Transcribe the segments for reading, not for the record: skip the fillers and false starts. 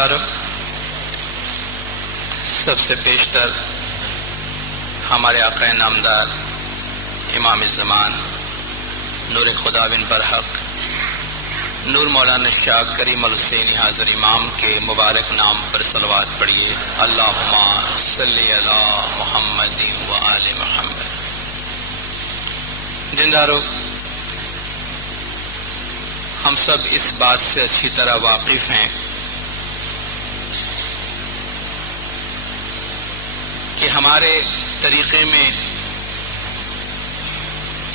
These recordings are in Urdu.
دینداروں، سب سے پیشتر ہمارے آقا نامدار امام زمان نور خدا بن برحق نور مولانا شاہ کریم الحسینی حاضر امام کے مبارک نام پر صلوات پڑھیے۔ اللہم صلی علی محمد و آل محمد۔ دینداروں، ہم سب اس بات سے اچھی طرح واقف ہیں کہ ہمارے طریقے میں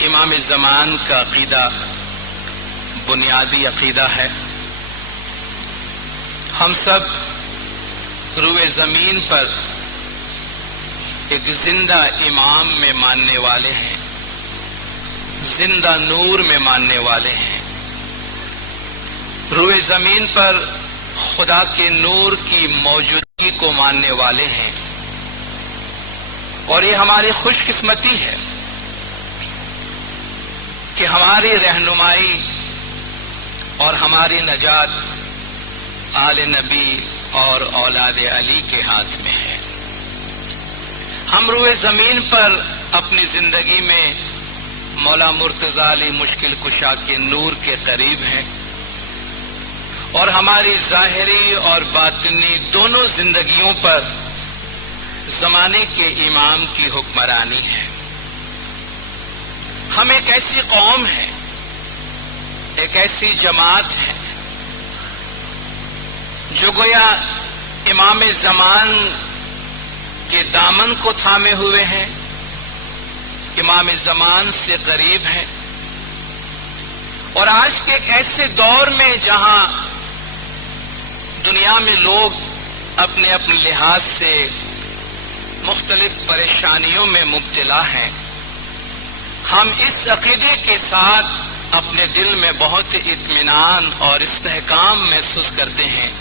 امام زمان کا عقیدہ بنیادی عقیدہ ہے۔ ہم سب روئے زمین پر ایک زندہ امام میں ماننے والے ہیں، زندہ نور میں ماننے والے ہیں۔ روئے زمین پر خدا کے نور کی موجودگی کو ماننے والے ہیں، اور یہ ہماری خوش قسمتی ہے کہ ہماری رہنمائی اور ہماری نجات آل نبی اور اولاد علی کے ہاتھ میں ہے۔ ہم روئے زمین پر اپنی زندگی میں مولا مرتضی علی مشکل کشا کے نور کے قریب ہیں، اور ہماری ظاہری اور باطنی دونوں زندگیوں پر زمانے کے امام کی حکمرانی ہے۔ ہم ایک ایسی قوم ہے، ایک ایسی جماعت ہے جو گویا امام زمان کے دامن کو تھامے ہوئے ہیں، امام زمان سے قریب ہیں، اور آج کے ایک ایسے دور میں جہاں دنیا میں لوگ اپنے اپنے لحاظ سے مختلف پریشانیوں میں مبتلا ہیں، ہم اس عقیدے کے ساتھ اپنے دل میں بہت اطمینان اور استحکام محسوس کرتے ہیں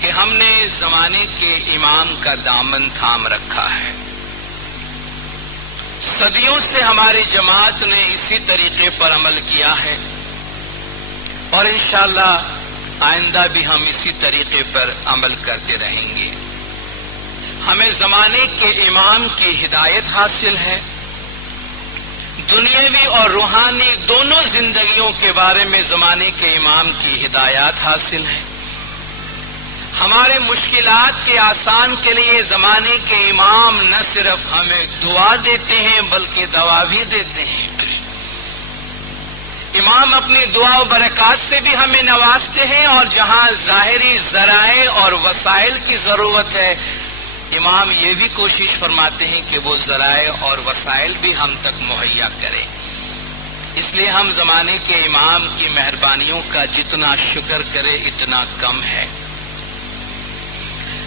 کہ ہم نے زمانے کے امام کا دامن تھام رکھا ہے۔ صدیوں سے ہماری جماعت نے اسی طریقے پر عمل کیا ہے، اور انشاءاللہ آئندہ بھی ہم اسی طریقے پر عمل کرتے رہیں گے۔ ہمیں زمانے کے امام کی ہدایت حاصل ہے، دنیاوی اور روحانی دونوں زندگیوں کے بارے میں زمانے کے امام کی ہدایات حاصل ہیں۔ ہمارے مشکلات کے آسان کے لیے زمانے کے امام نہ صرف ہمیں دعا دیتے ہیں بلکہ دوا بھی دیتے ہیں۔ امام اپنی دعا و برکات سے بھی ہمیں نوازتے ہیں، اور جہاں ظاہری ذرائع اور وسائل کی ضرورت ہے، امام یہ بھی کوشش فرماتے ہیں کہ وہ ذرائع اور وسائل بھی ہم تک مہیا کریں۔ اس لیے ہم زمانے کے امام کی مہربانیوں کا جتنا شکر کرے اتنا کم ہے۔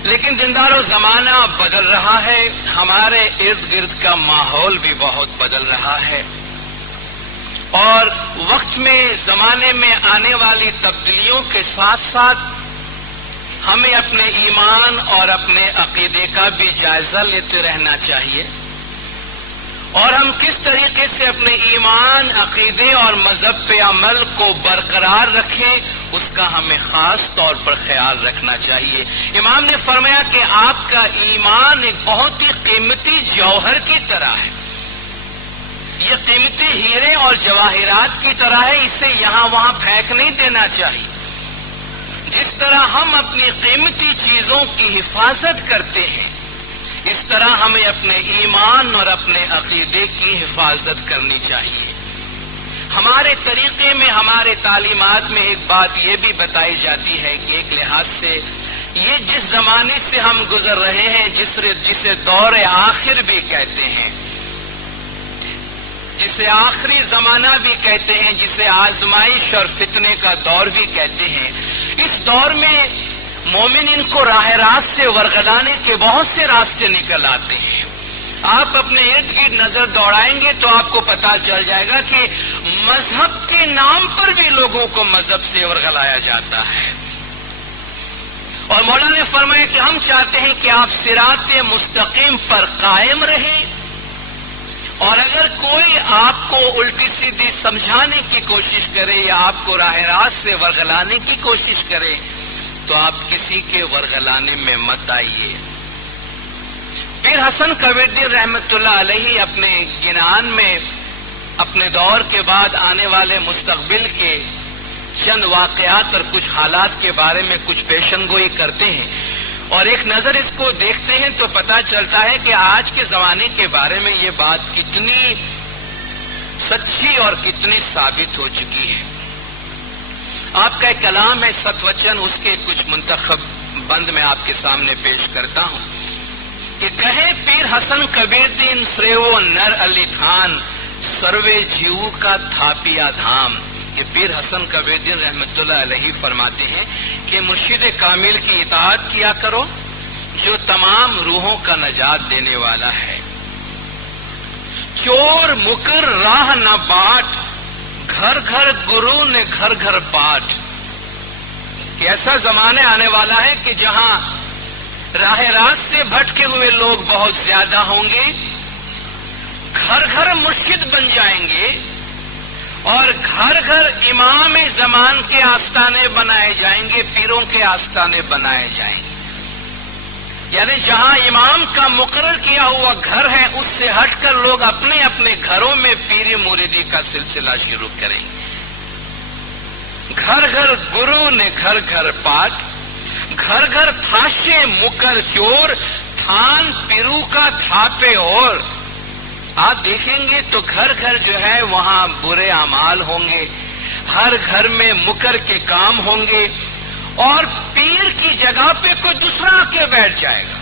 لیکن دینداروں، زمانہ بدل رہا ہے، ہمارے ارد گرد کا ماحول بھی بہت بدل رہا ہے، اور وقت میں زمانے میں آنے والی تبدیلیوں کے ساتھ ساتھ ہمیں اپنے ایمان اور اپنے عقیدے کا بھی جائزہ لیتے رہنا چاہیے، اور ہم کس طریقے سے اپنے ایمان، عقیدے اور مذہب پہ عمل کو برقرار رکھیں اس کا ہمیں خاص طور پر خیال رکھنا چاہیے۔ امام نے فرمایا کہ آپ کا ایمان ایک بہت ہی قیمتی جوہر کی طرح ہے، یہ قیمتی ہیرے اور جواہرات کی طرح ہے، اسے یہاں وہاں پھینک نہیں دینا چاہیے۔ جس طرح ہم اپنی قیمتی چیزوں کی حفاظت کرتے ہیں، اس طرح ہمیں اپنے ایمان اور اپنے عقیدے کی حفاظت کرنی چاہیے۔ ہمارے طریقے میں، ہمارے تعلیمات میں ایک بات یہ بھی بتائی جاتی ہے کہ ایک لحاظ سے یہ جس زمانے سے ہم گزر رہے ہیں، جسے دور آخر بھی کہتے ہیں، جسے آخری زمانہ بھی کہتے ہیں، جسے آزمائش اور فتنے کا دور بھی کہتے ہیں، اس دور میں مومنین کو راہ راست سے ورغلانے کے بہت سے راستے نکل آتے ہیں۔ آپ اپنے ارد گرد نظر دوڑائیں گے تو آپ کو پتا چل جائے گا کہ مذہب کے نام پر بھی لوگوں کو مذہب سے ورغلایا جاتا ہے، اور مولا نے فرمایا کہ ہم چاہتے ہیں کہ آپ صراط مستقیم پر قائم رہیں، اور اگر کوئی آپ کو الٹی سیدھی سمجھانے کی کوشش کرے یا آپ کو راہ راست سے ورغلانے کی کوشش کرے تو آپ کسی کے ورغلانے میں مت آئیے۔ پیر حسن کبیردین رحمت اللہ علیہ اپنے گنان میں اپنے دور کے بعد آنے والے مستقبل کے چند واقعات اور کچھ حالات کے بارے میں کچھ پیشن گوئی کرتے ہیں، اور ایک نظر اس کو دیکھتے ہیں تو پتہ چلتا ہے کہ آج کے زمانے کے بارے میں یہ بات کتنی سچی اور کتنی ثابت ہو چکی ہے۔ آپ کا ایک کلام ہے ست وچن، اس کے کچھ منتخب بند میں آپ کے سامنے پیش کرتا ہوں کہ کہے پیر حسن کبیردین سریو نر علی خان سروے جیو کا تھاپیا دھام۔ کہ پیر حسن کبیردین رحمت اللہ علیہ فرماتے ہیں کہ مرشد کامل کی اطاعت کیا کرو جو تمام روحوں کا نجات دینے والا ہے۔ چور مکر راہ نہ باٹ، گھر گھر گرو نے گھر گھر پاٹ۔ کہ ایسا زمانے آنے والا ہے کہ جہاں راہ راست سے بھٹکے ہوئے لوگ بہت زیادہ ہوں گے، گھر گھر مرشد بن جائیں گے، اور گھر گھر امام زمان کے آستانے بنائے جائیں گے، پیروں کے آستانے بنائے جائیں گے۔ یعنی جہاں امام کا مقرر کیا ہوا گھر ہے، اس سے ہٹ کر لوگ اپنے اپنے گھروں میں پیری مریدی کا سلسلہ شروع کریں گے۔ گھر گھر گرو نے گھر گھر پاٹ، گھر گھر تھاشے مکر چور، تھان پیرو کا تھاپے اور۔ آپ دیکھیں گے تو گھر گھر جو ہے وہاں برے اعمال ہوں گے، ہر گھر میں مکر کے کام ہوں گے، اور پیر کی جگہ پہ کوئی دوسرا آ کے بیٹھ جائے گا۔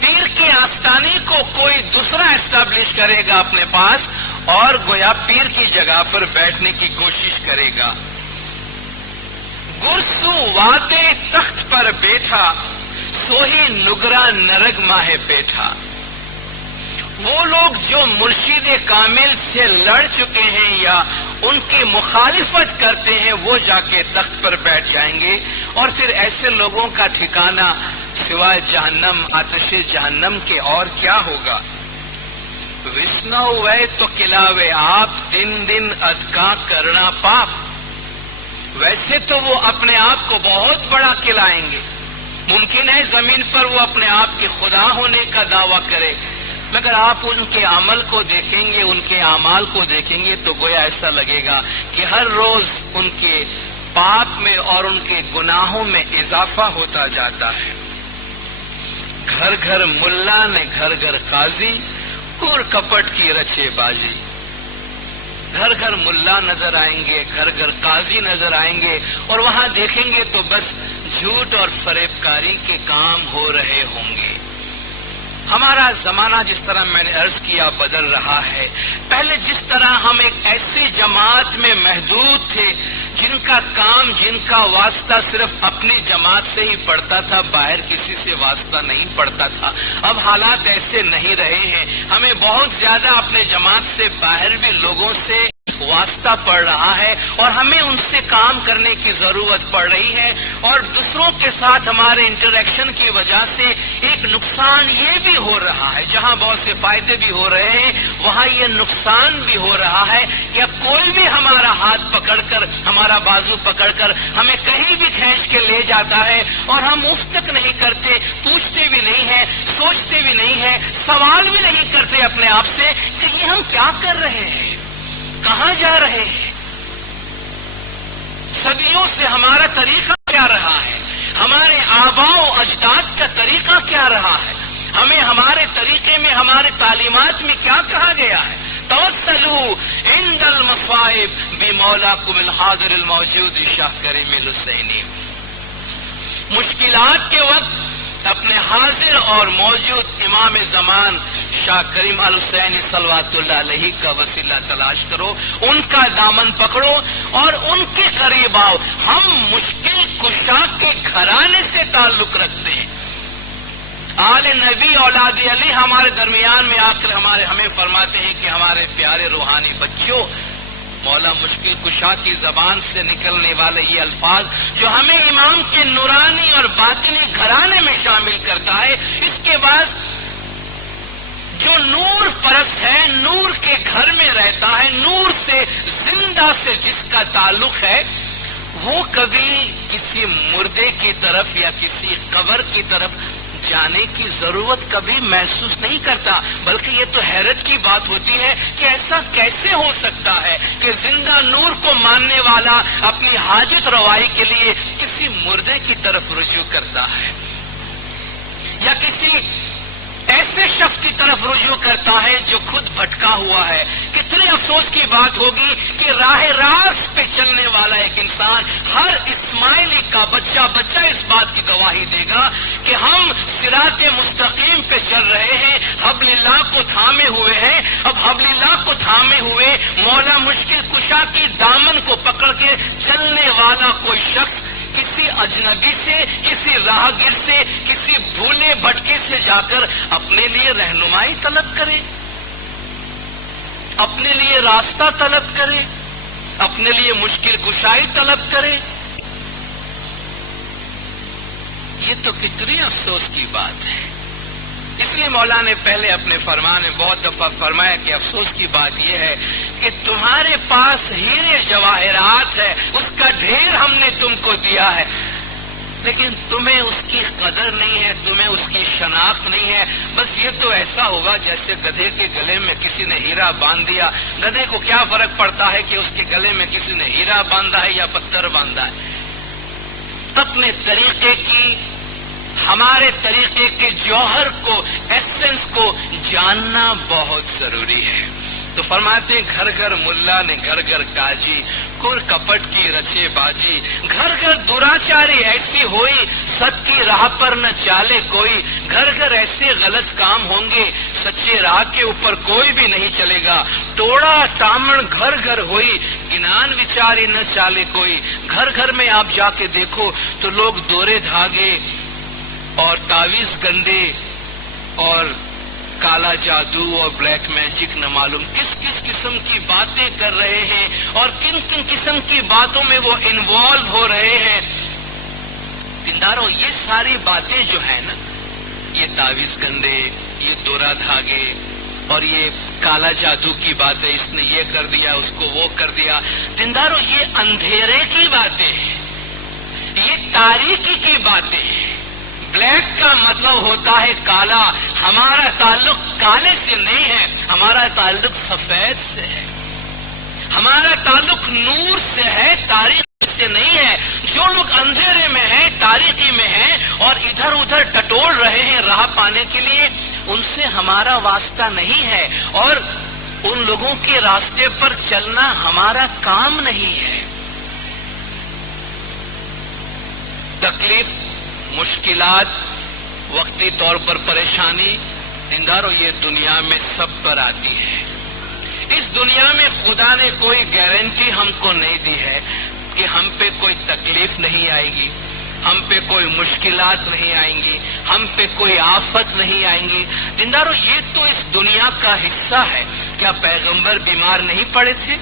پیر کے آستانے کو کوئی دوسرا اسٹیبلش کرے گا اپنے پاس، اور گویا پیر کی جگہ پر بیٹھنے کی کوشش کرے گا۔ گرسو وادے تخت پر بیٹھا، سوہی نگرا نرگ ماہ بیٹھا۔ وہ لوگ جو مرشد کامل سے لڑ چکے ہیں یا ان کی مخالفت کرتے ہیں، وہ جا کے تخت پر بیٹھ جائیں گے، اور پھر ایسے لوگوں کا ٹھکانہ سوائے جہنم، آتش جہنم کے اور کیا ہوگا؟ وسنو وے تو کلاوے آپ، دن دن ادکا کرنا پاپ۔ ویسے تو وہ اپنے آپ کو بہت بڑا کھلائیں گے، ممکن ہے زمین پر وہ اپنے آپ کے خدا ہونے کا دعویٰ کرے، مگر آپ ان کے عمل کو دیکھیں گے، ان کے اعمال کو دیکھیں گے تو گویا ایسا لگے گا کہ ہر روز ان کے پاپ میں اور ان کے گناہوں میں اضافہ ہوتا جاتا ہے۔ گھر گھر ملا نے گھر گھر قاضی، کور کپٹ کی رچے بازی۔ گھر گھر ملا نظر آئیں گے، گھر گھر قاضی نظر آئیں گے، اور وہاں دیکھیں گے تو بس جھوٹ اور فریب کاری کے کام ہو رہے ہوں گے۔ ہمارا زمانہ جس طرح میں نے عرض کیا بدل رہا ہے۔ پہلے جس طرح ہم ایک ایسی جماعت میں محدود تھے جن کا کام، جن کا واسطہ صرف اپنی جماعت سے ہی پڑتا تھا، باہر کسی سے واسطہ نہیں پڑتا تھا، اب حالات ایسے نہیں رہے ہیں۔ ہمیں بہت زیادہ اپنے جماعت سے باہر بھی لوگوں سے واسطہ پڑ رہا ہے، اور ہمیں ان سے کام کرنے کی ضرورت پڑ رہی ہے، اور دوسروں کے ساتھ ہمارے انٹریکشن کی وجہ سے ایک نقصان یہ بھی ہو رہا ہے، جہاں بہت سے فائدے بھی ہو رہے ہیں وہاں یہ نقصان بھی ہو رہا ہے کہ اب کوئی بھی ہمارا ہاتھ پکڑ کر، ہمارا بازو پکڑ کر ہمیں کہیں بھی کھینچ کے لے جاتا ہے، اور ہم اس تک نہیں کرتے، پوچھتے بھی نہیں ہیں، سوچتے بھی نہیں ہیں، سوال بھی نہیں کرتے اپنے آپ سے کہ یہ ہم کیا کر رہے ہیں، کہاں جا رہے ہیں۔ صدیوں سے ہمارا طریقہ کیا رہا ہے، ہمارے آباء و اجداد کا طریقہ کیا رہا ہے، ہمیں ہمارے طریقے میں، ہمارے تعلیمات میں کیا کہا گیا ہے؟ توسلوا عند المصائب بمولاکم الحاضر الموجود شاہ کریم الحسینی۔ مشکلات کے وقت اپنے حاضر اور موجود امام زمان شاہ کریم الحسینی صلوات اللہ علیہ کا وسیلہ تلاش کرو، ان کا دامن پکڑو اور ان کے قریب آؤ۔ ہم مشکل کشا کے گھرانے سے تعلق رکھتے ہیں۔ آل نبی اولاد علی ہمارے درمیان میں آ کر ہمیں فرماتے ہیں کہ ہمارے پیارے روحانی بچوں، مولا مشکل کشا کی زبان سے نکلنے والے یہ الفاظ جو ہمیں امام کے نورانی اور باطنی گھرانے میں شامل کرتا ہے، اس کے بعد جو نور پرست ہے، نور کے گھر میں رہتا ہے، نور سے زندہ سے جس کا تعلق ہے، وہ کبھی کسی مردے کی طرف یا کسی قبر کی طرف جانے کی ضرورت کبھی محسوس نہیں کرتا، بلکہ یہ تو حیرت کی بات ہوتی ہے کہ ایسا کیسے ہو سکتا ہے کہ زندہ نور کو ماننے والا اپنی حاجت روائی کے لیے کسی مردے کی طرف رجوع کرتا ہے یا کسی ایسے شخص کی طرف رجوع کرتا ہے جو خود بھٹکا ہوا ہے۔ کتنے افسوس کی بات ہوگی کہ راہ راست پہ چلنے والا ایک انسان، ہر اسماعیلی کا بچہ اس بات کی گواہی دے گا کہ ہم صراط مستقیم پہ چل رہے ہیں، حبل اللہ کو تھامے ہوئے ہیں۔ اب حبل اللہ کو تھامے ہوئے مولا مشکل کشا کی دامن کو پکڑ کے چلنے والا کوئی شخص کسی اجنبی سے، کسی راہگیر سے، کسی بھولے بھٹکے سے جا کر اپنے لیے رہنمائی طلب کرے، اپنے لیے راستہ طلب کرے، اپنے لیے مشکل کشائی طلب کرے، یہ تو کتنی افسوس کی بات ہے۔ اس لیے مولا نے پہلے اپنے فرمان میں بہت دفعہ فرمایا کہ افسوس کی بات یہ ہے کہ تمہارے پاس ہیرے جواہرات ہے، اس کا ڈھیر ہم نے تم کو دیا ہے، لیکن تمہیں اس کی قدر نہیں ہے، تمہیں اس کی شناخت نہیں ہے۔ بس یہ تو ایسا ہوگا جیسے گدھے کے گلے میں کسی نے ہیرا باندھ دیا۔ گدھے کو کیا فرق پڑتا ہے کہ اس کے گلے میں کسی نے ہیرا باندھا ہے یا پتھر باندھا ہے؟ اپنے طریقے کی، ہمارے طریقے کے جوہر کو، ایسنس کو جاننا بہت ضروری ہے۔ تو فرماتے ہیں گھر گھر ملا نے گھر گھر کاجی، کر کپٹ کی رچے باجی، گھر گھر دراچاری ایسی ہوئی، ست کی راہ پر نہ چالے کوئی، گھر گھر ایسے غلط کام ہوں گے، سچے راہ کے اوپر کوئی بھی نہیں چلے گا، ٹوڑا ٹامن گھر گھر ہوئی، گنان وچاری نہ چالے کوئی۔ گھر گھر میں آپ جا کے دیکھو تو لوگ دورے دھاگے اور تعویذ گندے اور کالا جادو اور بلیک میجک نہ معلوم کس کس قسم کی باتیں کر رہے ہیں اور کن کن قسم کی باتوں میں وہ انوالو ہو رہے ہیں۔ دینداروں، یہ ساری باتیں جو ہیں نا، یہ تعویذ گندے، یہ دورا دھاگے اور یہ کالا جادو کی باتیں، اس نے یہ کر دیا، اس کو وہ کر دیا، دینداروں یہ اندھیرے کی باتیں ہیں، یہ تاریکی کی باتیں ہیں۔ بلیک کا مطلب ہوتا ہے کالا، ہمارا تعلق کالے سے نہیں ہے، ہمارا تعلق سفید سے ہے، ہمارا تعلق نور سے ہے، تاریخ سے نہیں ہے۔ جو لوگ اندھیرے میں ہیں، تاریکی میں ہیں اور ادھر ادھر ٹٹول رہے ہیں راہ پانے کے لیے، ان سے ہمارا واسطہ نہیں ہے اور ان لوگوں کے راستے پر چلنا ہمارا کام نہیں ہے۔ تکلیف، مشکلات، وقتی طور پر پریشانی، دینداروں یہ دنیا میں سب پر آتی ہے۔ اس دنیا میں خدا نے کوئی گارنٹی ہم کو نہیں دی ہے کہ ہم پہ کوئی تکلیف نہیں آئے گی، ہم پہ کوئی مشکلات نہیں آئیں گی، ہم پہ کوئی آفت نہیں آئیں گی۔ دینداروں یہ تو اس دنیا کا حصہ ہے۔ کیا پیغمبر بیمار نہیں پڑے تھے؟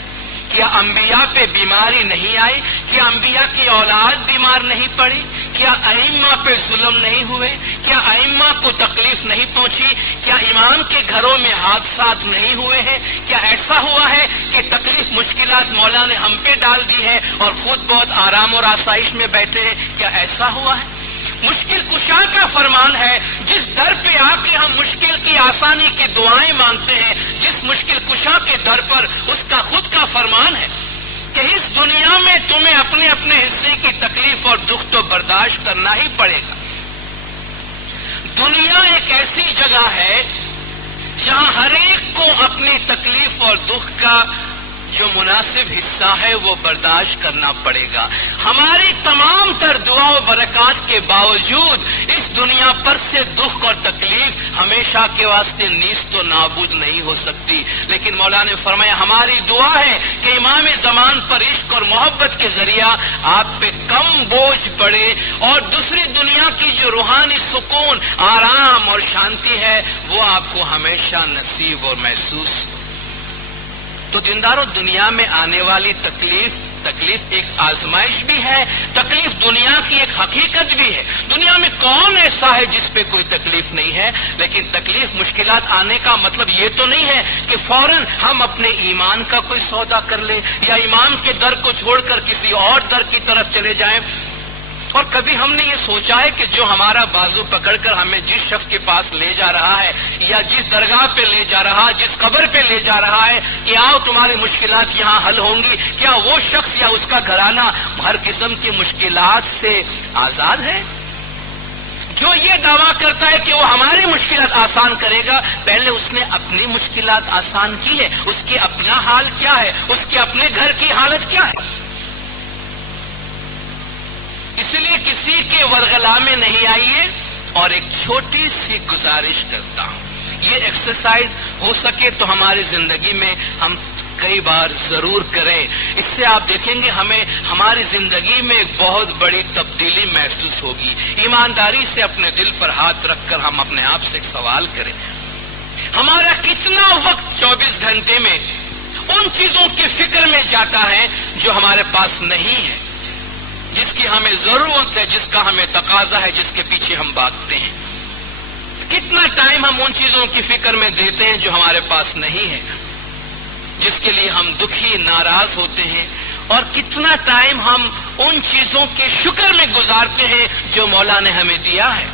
کیا انبیاء پہ بیماری نہیں آئی؟ کیا انبیاء کی اولاد بیمار نہیں پڑی؟ کیا ائمہ پہ ظلم نہیں ہوئے؟ کیا ائمہ کو تکلیف نہیں پہنچی؟ کیا امام کے گھروں میں حادثات نہیں ہوئے ہیں؟ کیا ایسا ہوا ہے کہ تکلیف، مشکلات مولا نے ہم پہ ڈال دی ہے اور خود بہت آرام اور آسائش میں بیٹھے ہیں؟ کیا ایسا ہوا ہے؟ مشکل کشا کا فرمان ہے، جس در پہ آ کے ہم مشکل کی آسانی کی دعائیں مانگتے ہیں، جس مشکل کشا کے در پر اس کا خود کا فرمان ہے کہ اس دنیا میں تمہیں اپنے اپنے حصے کی تکلیف اور دکھ تو برداشت کرنا ہی پڑے گا۔ دنیا ایک ایسی جگہ ہے جہاں ہر ایک کو اپنی تکلیف اور دکھ کا جو مناسب حصہ ہے وہ برداشت کرنا پڑے گا۔ ہماری تمام تر دعا و برکات کے باوجود اس دنیا پر سے دکھ اور تکلیف ہمیشہ کے واسطے نیست و نابود نہیں ہو سکتی، لیکن مولا نے فرمایا ہماری دعا ہے کہ امام زمان پر عشق اور محبت کے ذریعہ آپ پہ کم بوجھ پڑے اور دوسری دنیا کی جو روحانی سکون، آرام اور شانتی ہے وہ آپ کو ہمیشہ نصیب اور محسوس ہو۔ تو دینداروں، دنیا میں آنے والی تکلیف تکلیف ایک آزمائش بھی ہے، تکلیف دنیا کی ایک حقیقت بھی ہے۔ دنیا میں کون ایسا ہے جس پہ کوئی تکلیف نہیں ہے؟ لیکن تکلیف مشکلات آنے کا مطلب یہ تو نہیں ہے کہ فوراً ہم اپنے ایمان کا کوئی سودا کر لیں یا ایمان کے در کو چھوڑ کر کسی اور در کی طرف چلے جائیں۔ اور کبھی ہم نے یہ سوچا ہے کہ جو ہمارا بازو پکڑ کر ہمیں جس شخص کے پاس لے جا رہا ہے یا جس درگاہ پہ لے جا رہا ہے، جس قبر پہ لے جا رہا ہے کہ آؤ تمہاری مشکلات یہاں حل ہوں گی، کیا وہ شخص یا اس کا گھرانہ ہر قسم کی مشکلات سے آزاد ہے؟ جو یہ دعویٰ کرتا ہے کہ وہ ہماری مشکلات آسان کرے گا، پہلے اس نے اپنی مشکلات آسان کی ہے۔ اس کے اپنا حال کیا ہے؟ اس کے اپنے گھر کی حالت کیا ہے؟ اس لیے کسی کے ورغلا میں نہیں آئیے، اور ایک چھوٹی سی گزارش کرتا ہوں، یہ ایکسرسائز ہو سکے تو ہماری زندگی میں ہم کئی بار ضرور کریں۔ اس سے آپ دیکھیں گے ہمیں ہماری زندگی میں ایک بہت بڑی تبدیلی محسوس ہوگی۔ ایمانداری سے اپنے دل پر ہاتھ رکھ کر ہم اپنے آپ سے ایک سوال کریں، ہمارا کتنا وقت 24 گھنٹے میں ان چیزوں کی فکر میں جاتا ہے جو ہمارے پاس نہیں ہے، جس کی ہمیں ضرورت ہے، جس کا ہمیں تقاضا ہے، جس کے پیچھے ہم بھاگتے ہیں؟ کتنا ٹائم ہم ان چیزوں کی فکر میں دیتے ہیں جو ہمارے پاس نہیں ہے، جس کے لیے ہم دکھی ناراض ہوتے ہیں، اور کتنا ٹائم ہم ان چیزوں کے شکر میں گزارتے ہیں جو مولا نے ہمیں دیا ہے؟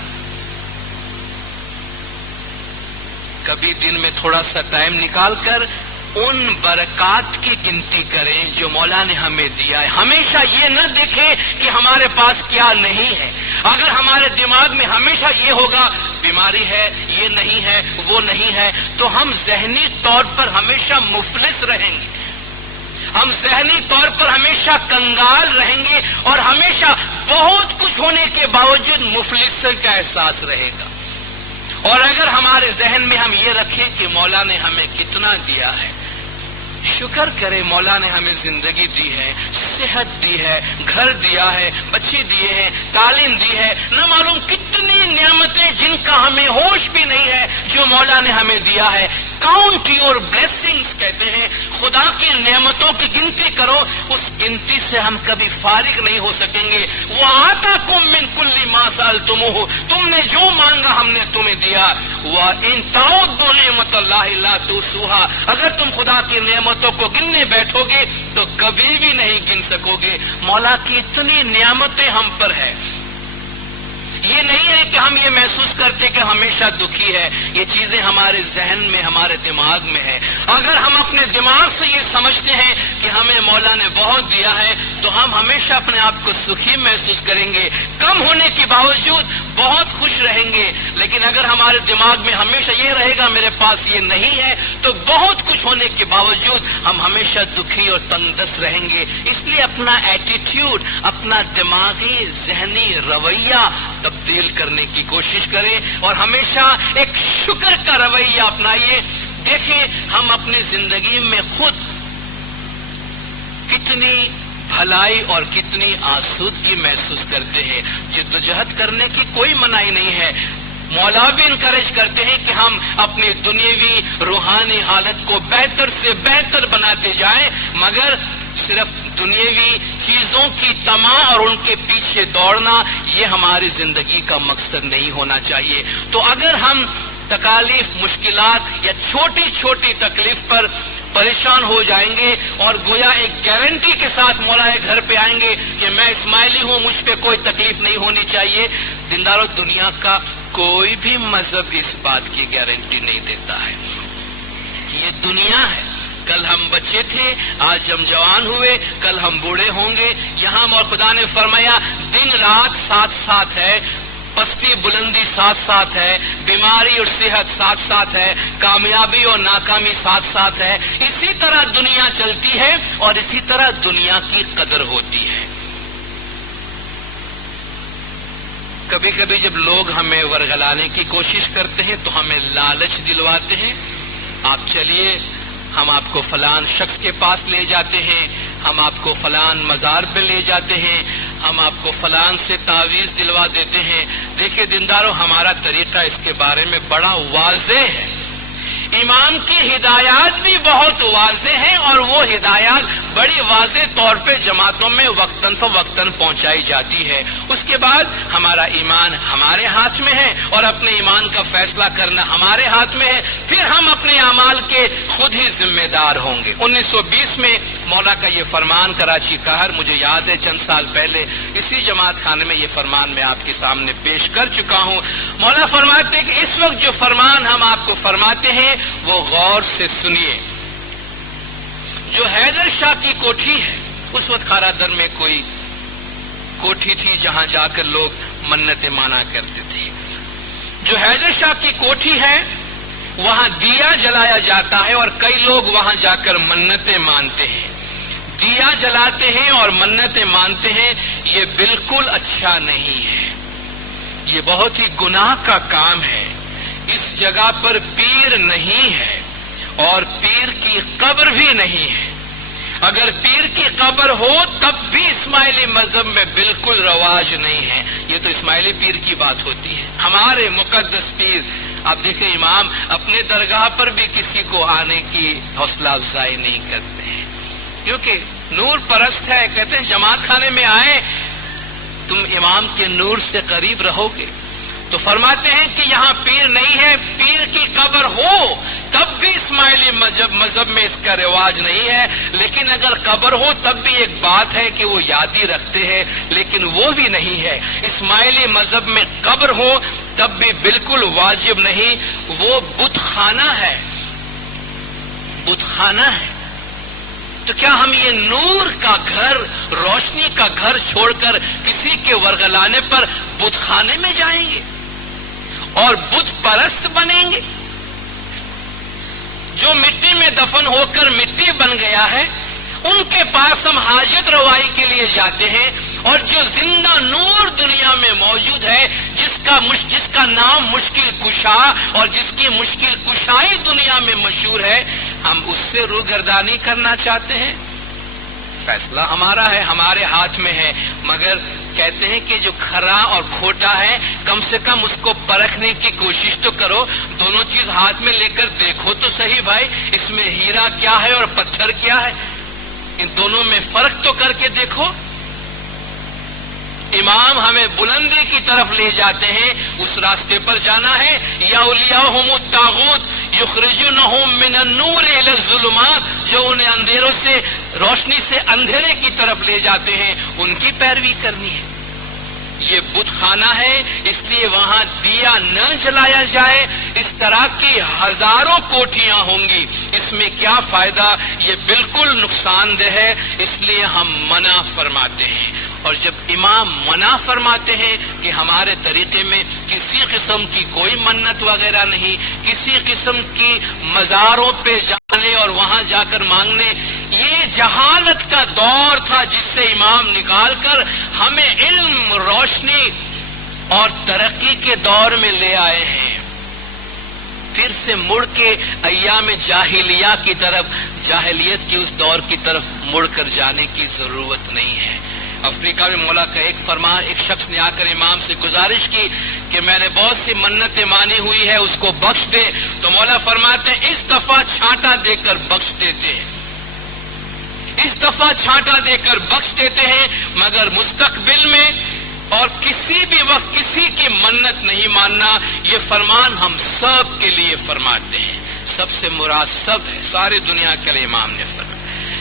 کبھی دن میں تھوڑا سا ٹائم نکال کر ان برکات کی گنتی کریں جو مولا نے ہمیں دیا ہے۔ ہمیشہ یہ نہ دیکھیں کہ ہمارے پاس کیا نہیں ہے۔ اگر ہمارے دماغ میں ہمیشہ یہ ہوگا بیماری ہے، یہ نہیں ہے، وہ نہیں ہے، تو ہم ذہنی طور پر ہمیشہ مفلس رہیں گے، ہم ذہنی طور پر ہمیشہ کنگال رہیں گے، اور ہمیشہ بہت کچھ ہونے کے باوجود مفلسی کا احساس رہے گا۔ اور اگر ہمارے ذہن میں ہم یہ رکھیں کہ مولا نے ہمیں کتنا دیا ہے، شکر کرے مولا نے ہمیں زندگی دی ہے، صحت دی ہے، گھر دیا ہے، بچے دیے ہیں، تعلیم دی ہے، نہ معلوم کتنی نعمتیں جن کا ہمیں ہوش بھی نہیں ہے جو مولا نے ہمیں دیا ہے۔ کاؤنٹ یور بلیسنگز کہتے ہیں، خدا کی نعمتوں کی گنتی کرو، اس گنتی سے ہم کبھی فارغ نہیں ہو سکیں گے۔ وَآتَاكُم مِّن كُلِّ مَا سَأَلْتُمُوهُ، تم نے جو مانگا ہم نے تمہیں دیا۔ وَإِن تَعُدُّوا نِعْمَتَ اللَّهِ لَا تُحْصُوهَا، اگر تم خدا کی نعمتوں کو گننے بیٹھو گے تو کبھی بھی نہیں گن سکو گے۔ مولا کی اتنی نعمتیں ہم پر ہے۔ یہ نہیں ہے کہ ہم یہ محسوس کرتے کہ ہمیشہ دکھی ہے، یہ چیزیں ہمارے ذہن میں، ہمارے دماغ میں ہے۔ اگر ہم اپنے دماغ سے یہ سمجھتے ہیں کہ ہمیں مولا نے بہت دیا ہے تو ہم ہمیشہ اپنے آپ کو سکھی محسوس کریں گے، کم ہونے کے باوجود بہت خوش رہیں گے۔ لیکن اگر ہمارے دماغ میں ہمیشہ یہ رہے گا میرے پاس یہ نہیں ہے، تو بہت کچھ ہونے کے باوجود ہم ہمیشہ دکھی اور تنگ دست رہیں گے۔ اس لیے اپنا ایٹیٹیوڈ، اپنا دماغی ذہنی رویہ تبدیل کرنے کی کوشش کریں، اور ہمیشہ ایک شکر کا رویہ اپنائیے۔ دیکھیں ہم اپنی زندگی میں خود کتنی بھلائی اور کتنی آسودگی محسوس کرتے ہیں۔ جدوجہد کرنے کی کوئی منائی نہیں ہے۔ مولا بھی انکریج کرتے ہیں کہ ہم اپنی دنیاوی روحانی حالت کو بہتر سے بہتر بناتے جائیں، مگر صرف دنیاوی چیزوں کی طمع اور ان کے پیچھے دوڑنا یہ ہماری زندگی کا مقصد نہیں ہونا چاہیے۔ تو اگر ہم تکالیف، مشکلات یا چھوٹی چھوٹی تکلیف پر پریشان ہو جائیں گے اور گویا ایک گارنٹی کے ساتھ مولا کے گھر پہ آئیں گے کہ میں اسماعیلی ہوں، مجھ پہ کوئی تکلیف نہیں ہونی چاہیے، دلداروں دنیا کا کوئی بھی مذہب اس بات کی گارنٹی نہیں دیتا ہے۔ یہ دنیا ہے، کل ہم بچے تھے، آج ہم جوان ہوئے، کل ہم بوڑھے ہوں گے۔ یہاں اور خدا نے فرمایا دن رات ساتھ ساتھ ہے، پستی بلندی ساتھ ساتھ ہے، بیماری اور صحت ساتھ ساتھ ہے، کامیابی اور ناکامی ساتھ ساتھ ہے۔ اسی طرح دنیا چلتی ہے اور اسی طرح دنیا کی قدر ہوتی ہے۔ کبھی کبھی جب لوگ ہمیں ورغلانے کی کوشش کرتے ہیں تو ہمیں لالچ دلواتے ہیں، آپ چلیے ہم آپ کو فلان شخص کے پاس لے جاتے ہیں، ہم آپ کو فلان مزار پہ لے جاتے ہیں، ہم آپ کو فلان سے تعویذ دلوا دیتے ہیں۔ دیکھیے دینداروں، ہمارا طریقہ اس کے بارے میں بڑا واضح ہے۔ ایمان کی ہدایات بھی بہت واضح ہیں اور وہ ہدایات بڑی واضح طور پہ جماعتوں میں وقتاً فوقتاً پہنچائی جاتی ہے۔ اس کے بعد ہمارا ایمان ہمارے ہاتھ میں ہے اور اپنے ایمان کا فیصلہ کرنا ہمارے ہاتھ میں ہے، پھر ہم اپنے اعمال کے خود ہی ذمہ دار ہوں گے۔ 1920 میں مولا کا یہ فرمان کراچی کا ہے، مجھے یاد ہے چند سال پہلے اسی جماعت خانے میں یہ فرمان میں آپ کے سامنے پیش کر چکا ہوں۔ مولا فرماتے ہیں کہ اس وقت جو فرمان ہم آپ کو فرماتے ہیں وہ غور سے سنیے۔ جو حیدر شاہ کی کوٹھی ہے، اس وقت خارا در میں کوئی کوٹھی تھی جہاں جا کر لوگ منتیں مانا کرتے تھے۔ جو حیدر شاہ کی کوٹھی ہے وہاں دیا جلایا جاتا ہے اور کئی لوگ وہاں جا کر منتیں مانتے ہیں، دیا جلاتے ہیں اور منتیں مانتے ہیں۔ یہ بالکل اچھا نہیں ہے، یہ بہت ہی گناہ کا کام ہے۔ اس جگہ پر پیر نہیں ہے اور پیر کی قبر بھی نہیں ہے۔ اگر پیر کی قبر ہو تب بھی اسماعیلی مذہب میں بالکل رواج نہیں ہے۔ یہ تو اسماعیلی پیر کی بات ہوتی ہے، ہمارے مقدس پیر آپ دیکھیں امام اپنے درگاہ پر بھی کسی کو آنے کی حوصلہ افزائی نہیں کرتے ہیں، کیونکہ نور پرست ہے۔ کہتے ہیں جماعت خانے میں آئے تم امام کے نور سے قریب رہو گے۔ تو فرماتے ہیں کہ یہاں پیر نہیں ہے، پیر کی قبر ہو تب بھی اسماعیلی مذہب میں اس کا رواج نہیں ہے، لیکن اگر قبر ہو تب بھی ایک بات ہے کہ وہ یادی رکھتے ہیں، لیکن وہ بھی نہیں ہے۔ اسماعیلی مذہب میں قبر ہو تب بھی بالکل واجب نہیں، وہ بت خانہ ہے، بت خانہ ہے۔ تو کیا ہم یہ نور کا گھر، روشنی کا گھر چھوڑ کر کسی کے ورغلانے پر بت خانے میں جائیں گے اور بت پرست بنیں گے؟ جو مٹی میں دفن ہو کر مٹی بن گیا ہے ان کے پاس ہم حاجت روائی کے لیے جاتے ہیں، اور جو زندہ نور دنیا میں موجود ہے، جس کا نام مشکل کشا اور جس کی مشکل کشائی دنیا میں مشہور ہے، ہم اس سے روگردانی کرنا چاہتے ہیں۔ فیصلہ ہمارا ہے، ہمارے ہاتھ میں ہے، مگر کہتے ہیں کہ جو کھرا اور کھوٹا ہے کم سے کم اس کو پرکھنے کی کوشش تو کرو، دونوں چیز ہاتھ میں لے کر دیکھو تو صحیح بھائی، اس میں ہیرا کیا ہے اور پتھر کیا ہے، ان دونوں میں فرق تو کر کے دیکھو۔ امام ہمیں بلندی کی طرف لے جاتے ہیں، اس راستے پر جانا ہے۔ یا اولیاءہم الطاغوت یخرجونہم من النور الی الظلمات، جو انہیں اندھیروں سے روشنی سے اندھیرے کی طرف لے جاتے ہیں، ان کی پیروی کرنی ہے۔ یہ بت خانہ ہے، اس لیے وہاں دیا نہ جلایا جائے۔ اس طرح کی ہزاروں کوٹھیاں ہوں گی، اس میں کیا فائدہ؟ یہ بالکل نقصان دہ ہے، اس لیے ہم منع فرماتے ہیں۔ اور جب امام منع فرماتے ہیں کہ ہمارے طریقے میں کسی قسم کی کوئی منت وغیرہ نہیں، کسی قسم کی مزاروں پہ جانے اور وہاں جا کر مانگنے، یہ جہالت کا دور تھا جس سے امام نکال کر ہمیں علم، روشنی اور ترقی کے دور میں لے آئے ہیں۔ پھر سے مڑ کے ایام جاہلیہ کی طرف، جاہلیت کے اس دور کی طرف مڑ کر جانے کی ضرورت نہیں ہے۔ افریقہ میں مولا کا ایک فرمان، ایک شخص نے آ کر امام سے گزارش کی کہ میں نے بہت سی منتیں مانی ہوئی ہے، اس کو بخش دے۔ تو مولا فرماتے ہیں اس دفعہ چھانٹا دے کر بخش دیتے ہیں، اس دفعہ چھانٹا دے کر بخش دیتے ہیں، مگر مستقبل میں اور کسی بھی وقت کسی کی منت نہیں ماننا۔ یہ فرمان ہم سب کے لیے فرماتے ہیں، سب سے مراد سب ہے، ساری دنیا کے لیے امام نے فرمایا۔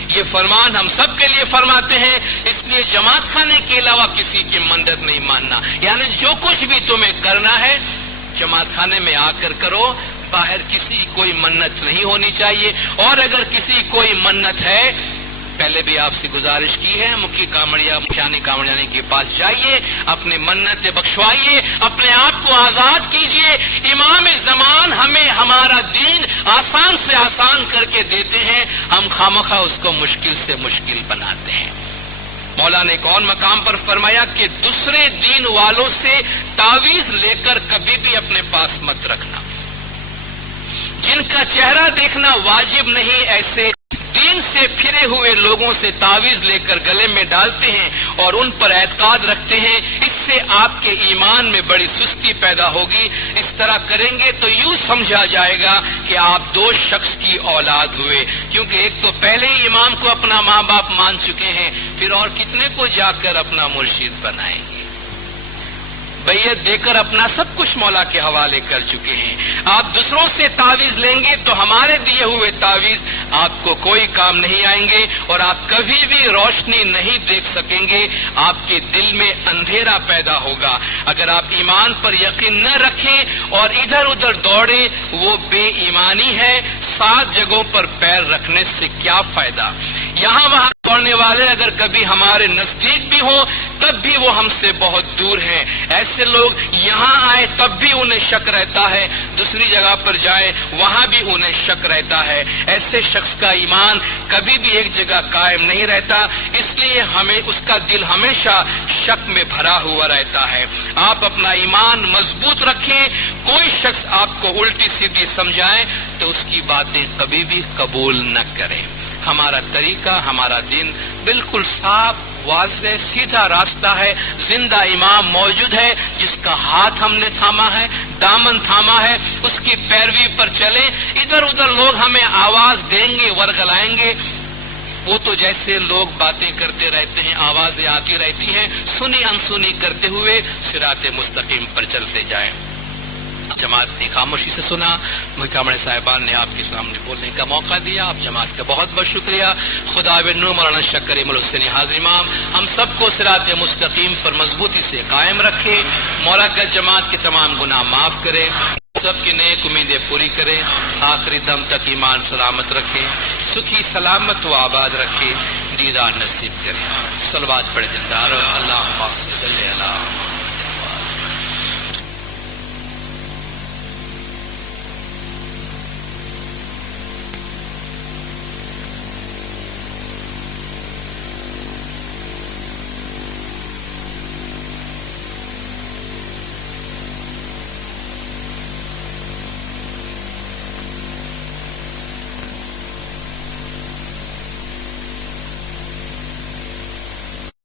یہ فرمان ہم سب کے لیے فرماتے ہیں، اس لیے جماعت خانے کے علاوہ کسی کی منت نہیں ماننا، یعنی جو کچھ بھی تمہیں کرنا ہے جماعت خانے میں آ کر کرو، باہر کسی کی کوئی منت نہیں ہونی چاہیے۔ اور اگر کسی کوئی منت ہے، پہلے بھی آپ سے گزارش کی ہے، مکھیانی کامڑیانی کے پاس جائیے، اپنے منتیں بخشوائیے، اپنے آپ کو آزاد کیجیے۔ امام زمان ہمیں ہمارا دین آسان سے آسان کر کے دیتے ہیں، ہم خامخواہ اس کو مشکل سے مشکل بناتے ہیں۔ مولا نے ایک اور مقام پر فرمایا کہ دوسرے دین والوں سے تعویذ لے کر کبھی بھی اپنے پاس مت رکھنا، جن کا چہرہ دیکھنا واجب نہیں، ایسے دین دین سے پھرے ہوئے لوگوں سے تعویذ لے کر گلے میں ڈالتے ہیں اور ان پر اعتقاد رکھتے ہیں، اس سے آپ کے ایمان میں بڑی سستی پیدا ہوگی۔ اس طرح کریں گے تو یوں سمجھا جائے گا کہ آپ دو شخص کی اولاد ہوئے، کیونکہ ایک تو پہلے ہی امام کو اپنا ماں باپ مان چکے ہیں، پھر اور کتنے کو جا کر اپنا مرشد بنائیں گے؟ بیعت دے کر اپنا سب کچھ مولا کے حوالے کر چکے ہیں۔ آپ دوسروں سے تعویذ لیں گے تو ہمارے دیے ہوئے تعویذ آپ کو کوئی کام نہیں آئیں گے اور آپ کبھی بھی روشنی نہیں دیکھ سکیں گے، آپ کے دل میں اندھیرا پیدا ہوگا۔ اگر آپ ایمان پر یقین نہ رکھیں اور ادھر ادھر دوڑیں، وہ بے ایمانی ہے۔ 7 جگہوں پر پیر رکھنے سے کیا فائدہ؟ یہاں وہاں دوڑنے والے اگر کبھی ہمارے نزدیک بھی ہوں تب بھی وہ ہم سے بہت دور ہیں۔ ایسے لوگ یہاں آئے تب بھی انہیں شک رہتا ہے، دوسری جگہ پر جائے وہاں بھی انہیں شک رہتا ہے۔ ایسے شخص کا ایمان کبھی بھی ایک جگہ قائم نہیں رہتا، اس لیے ہمیں اس کا دل ہمیشہ شک میں بھرا ہوا رہتا ہے۔ آپ اپنا ایمان مضبوط رکھیں، کوئی شخص آپ کو الٹی سیدھی سمجھائے تو اس کی باتیں کبھی بھی قبول نہ کریں۔ ہمارا طریقہ، ہمارا دین بالکل صاف، واضح، سیدھا راستہ ہے۔ زندہ امام موجود ہے جس کا ہاتھ ہم نے تھاما ہے، دامن تھاما ہے، اس کی پیروی پر چلیں۔ ادھر ادھر لوگ ہمیں آواز دیں گے، ورغلائیں گے، وہ تو جیسے لوگ باتیں کرتے رہتے ہیں، آوازیں آتی رہتی ہیں، سنی انسنی کرتے ہوئے صراط مستقیم پر چلتے جائیں۔ جماعت نے خاموشی سے سنا، محکمہ صاحبان نے آپ کے سامنے بولنے کا موقع دیا، آپ جماعت کا بہت بہت شکریہ۔ خدا بنو مولانا شیخ کریم الحسینی حاضر امام ہم سب کو صراط مستقیم پر مضبوطی سے قائم رکھے، مولا کا جماعت کے تمام گناہ معاف کرے، سب کی نیک امیدیں پوری کرے، آخری دم تک ایمان سلامت رکھے، سکھی سلامت و آباد رکھے، دیدار نصیب کرے۔ صلوات پڑھے دلدار، اللہم صلی علی